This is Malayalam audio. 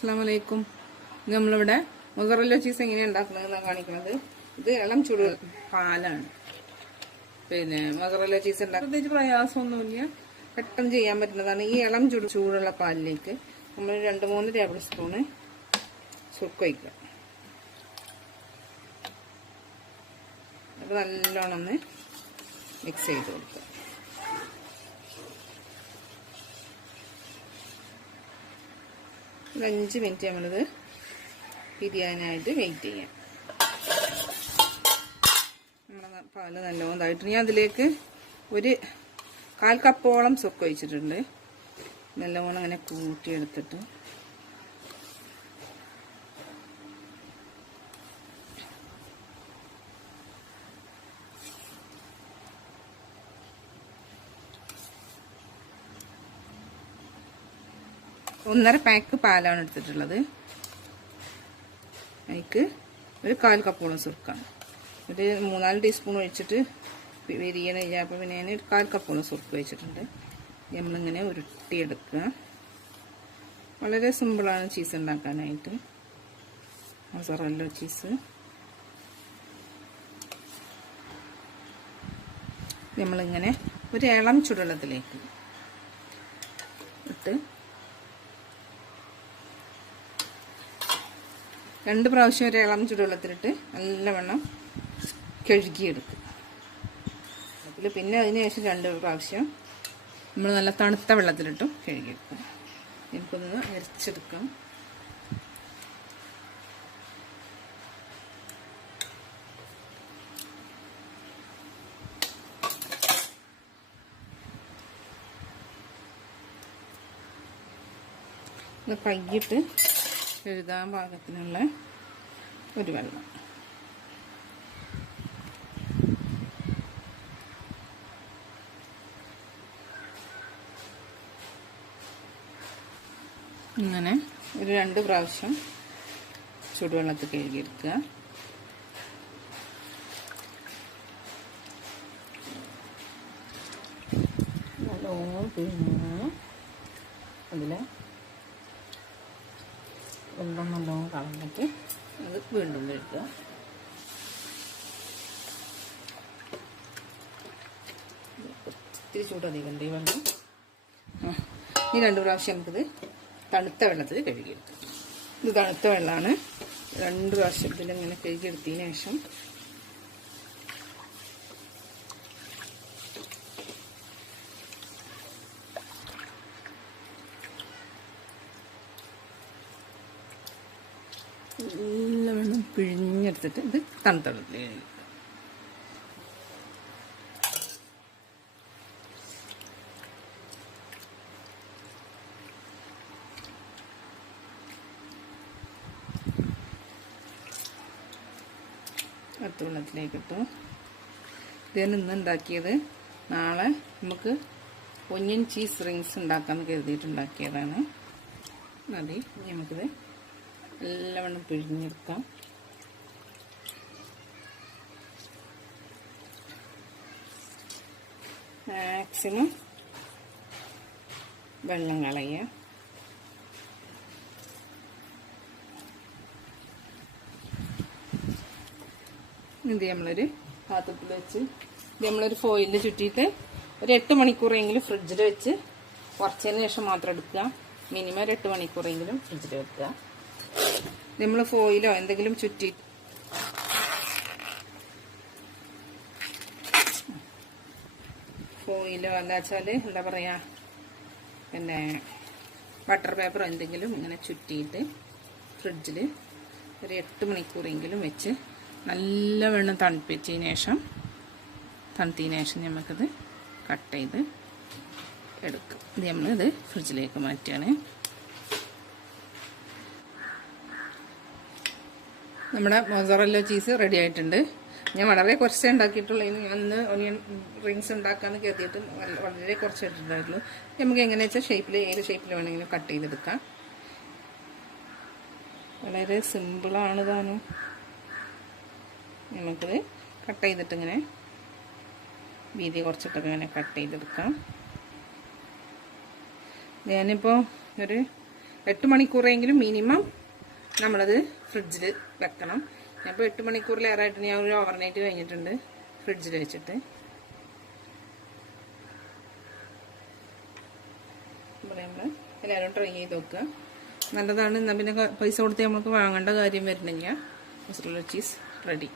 അസ്സാമലൈക്കും നമ്മളിവിടെ മൊസറല്ല ചീസ് എങ്ങനെയാണ് ഉണ്ടാക്കുന്നതെന്നാണ് കാണിക്കുന്നത് ഇത് ഇളം ചൂട് പാലാണ്. പിന്നെ മൊസറല്ല ചീസ് ഉണ്ടാക്കാൻ പ്രത്യേകിച്ച് പ്രയാസമൊന്നുമില്ല. പെട്ടെന്ന് ചെയ്യാൻ പറ്റുന്നതാണ് ഈ ഇളം ചൂട് ചൂടുള്ള പാലിലേക്ക് നമ്മൾ രണ്ട് മൂന്ന് ടേബിൾ സ്പൂണ് സുക്ക് വയ്ക്കുക നല്ലോണം ഒന്ന് മിക്സ് ചെയ്ത് കൊടുക്കുക. ഒരു അഞ്ച് മിനിറ്റ് നമ്മളിത് പിരിയാനായിട്ട് വെയിറ്റ് ചെയ്യാം. നമ്മുടെ പാൽ നല്ലോണം ഇതായിട്ട് ഞാൻ അതിലേക്ക് ഒരു കാൽ കപ്പോളം സുഖം ഒഴിച്ചിട്ടുണ്ട്. നല്ലോണം അങ്ങനെ കൂട്ടിയെടുത്തിട്ട്. ഒന്നര പാക്ക് പാലാണ് എടുത്തിട്ടുള്ളത്. അതിക്ക് ഒരു കാൽ കപ്പോളം സുർക്കാണ്. ഒരു മൂന്നാൽ ടീസ്പൂൺ ഒഴിച്ചിട്ട് വിരിയണില്ല അപ്പോൾ പിന്നെ ഞാൻ ഒരു കാൽ കപ്പോളം സുർക്ക് വെച്ചിട്ടുണ്ട്. നമ്മളിങ്ങനെ ഉരുട്ടിയെടുക്കുക. വളരെ സിമ്പിളാണ് ചീസ് ഉണ്ടാക്കാനായിട്ട്. മൊസറല്ലോ ചീസ് നമ്മളിങ്ങനെ ഒരു ഇളം ചുടുവെള്ളത്തിലേക്ക് ഇട്ട് രണ്ട് പ്രാവശ്യം ഒരു ഇളം ചുടുവെള്ളത്തിലിട്ട് നല്ലവണ്ണം കഴുകിയെടുക്കുക അതിൽ പിന്നെ അതിന് ശേഷം രണ്ട് പ്രാവശ്യം നമ്മൾ നല്ല തണുത്ത വെള്ളത്തിലിട്ടും കഴുകിയെടുക്കും. എനിക്കൊന്ന് അരച്ചെടുക്കാം. കൈയിട്ട് എഴുതാൻ പാകത്തിനുള്ള ഒരു വെള്ളം. ഇങ്ങനെ ഒരു രണ്ട് പ്രാവശ്യം ചൂടുവെള്ളത്തിൽ കഴുകിയെടുക്കുക. നല്ലോണം പിഴിഞ്ഞ്. അതിൽ വെള്ളം കളഞ്ഞിട്ട് അത് വീണ്ടും വരുത്തുക ഒത്തിരി ചൂടധികം ഈ വെള്ളം ഈ രണ്ട് പ്രാവശ്യം നമുക്കിത് തണുത്ത വെള്ളത്തിൽ കഴുകിയെടുക്കാം. ഇത് തണുത്ത വെള്ളമാണ്. രണ്ട് പ്രാവശ്യത്തിൽ ഇങ്ങനെ കഴുകിയെടുത്തതിന് ശേഷം നല്ല വെള്ളം പിഴിഞ്ഞെടുത്തിട്ട് ഇത് തണുത്ത വെള്ളത്തിൽ അടുത്ത വെള്ളത്തിലേക്ക് ഇട്ടു ഇതാണ് ഇന്ന് ഉണ്ടാക്കിയത് നാളെ നമുക്ക് ഒന്നിയൻ ചീസ് റിങ്സ് ഉണ്ടാക്കാമെന്ന് കരുതിയിട്ടുണ്ടാക്കിയതാണ്. അതെ നമുക്കിത് നല്ലവണ്ണം പിഴിഞ്ഞെടുക്കാം. മാക്സിമം വെള്ളം കളയുക ഇത് നമ്മളൊരു പാത്രത്തിൽ വെച്ച് ഇത് നമ്മളൊരു ഫോയിലിൽ ചുറ്റിയിട്ട് ഒരു എട്ട് മണിക്കൂറെങ്കിലും ഫ്രിഡ്ജിൽ വെച്ച് കുറച്ചതിന് ശേഷം മാത്രം എടുക്കുക. മിനിമം ഒരു എട്ട് മണിക്കൂറെങ്കിലും ഫ്രിഡ്ജിൽ വെക്കുക. നമ്മൾ ഫോയിലോ എന്തെങ്കിലും ചുറ്റി ഫോയിലോ എന്താ വെച്ചാൽ എന്താ പറയുക പിന്നെ ബട്ടർ പേപ്പറോ എന്തെങ്കിലും ഇങ്ങനെ ചുറ്റിയിട്ട് ഫ്രിഡ്ജിൽ ഒരു എട്ട് മണിക്കൂറെങ്കിലും വെച്ച് നല്ലവണ്ണം തണുപ്പിച്ചതിന് ശേഷം തണുത്തതിന് ശേഷം നമുക്കത് കട്ട് ചെയ്ത് എടുക്കും. ഇത് നമ്മളിത് ഫ്രിഡ്ജിലേക്ക് മാറ്റുകയാണ്. നമ്മുടെ മൊസറല്ല ചീസ് റെഡി ആയിട്ടുണ്ട്. ഞാൻ വളരെ കുറച്ചേ ഉണ്ടാക്കിയിട്ടുള്ളൂ. ഇനി ഇന്ന് ഒനിയൻ റിങ്സ് ഉണ്ടാക്കാമെന്ന് കരുതിയിട്ട് വളരെ കുറച്ച് ഇട്ടിട്ടുണ്ടായിട്ടുള്ളൂ നമുക്ക് എങ്ങനെ വെച്ചാൽ ഷേപ്പിൽ ഏത് ഷേപ്പിൽ വേണമെങ്കിലും കട്ട് ചെയ്തെടുക്കാം. വളരെ സിമ്പിളാണ് താനും നമുക്ക് കട്ട് ചെയ്തിട്ട് ഇങ്ങനെ വീതി കുറച്ചിട്ടൊക്കെ ഇങ്ങനെ കട്ട് ചെയ്തെടുക്കാം. ഞാനിപ്പോൾ ഒരു എട്ട് മണിക്കൂറെങ്കിലും മിനിമം നമ്മളത് ഫ്രിഡ്ജിൽ വെക്കണം. ഞാനിപ്പോൾ എട്ട് മണിക്കൂറിലേറായിട്ട് ഞാൻ ഒരു ഓവർനൈറ്റ് കഴിഞ്ഞിട്ടുണ്ട് ഫ്രിഡ്ജിൽ വെച്ചിട്ട്. നമ്മൾ എല്ലാവരും ട്രൈ ചെയ്ത് നോക്കുക. നല്ലതാണ്. എന്നാൽ പിന്നെ പൈസ കൊടുത്ത് നമുക്ക് വാങ്ങേണ്ട കാര്യം വരുന്നില്ല. Mozzarella cheese ready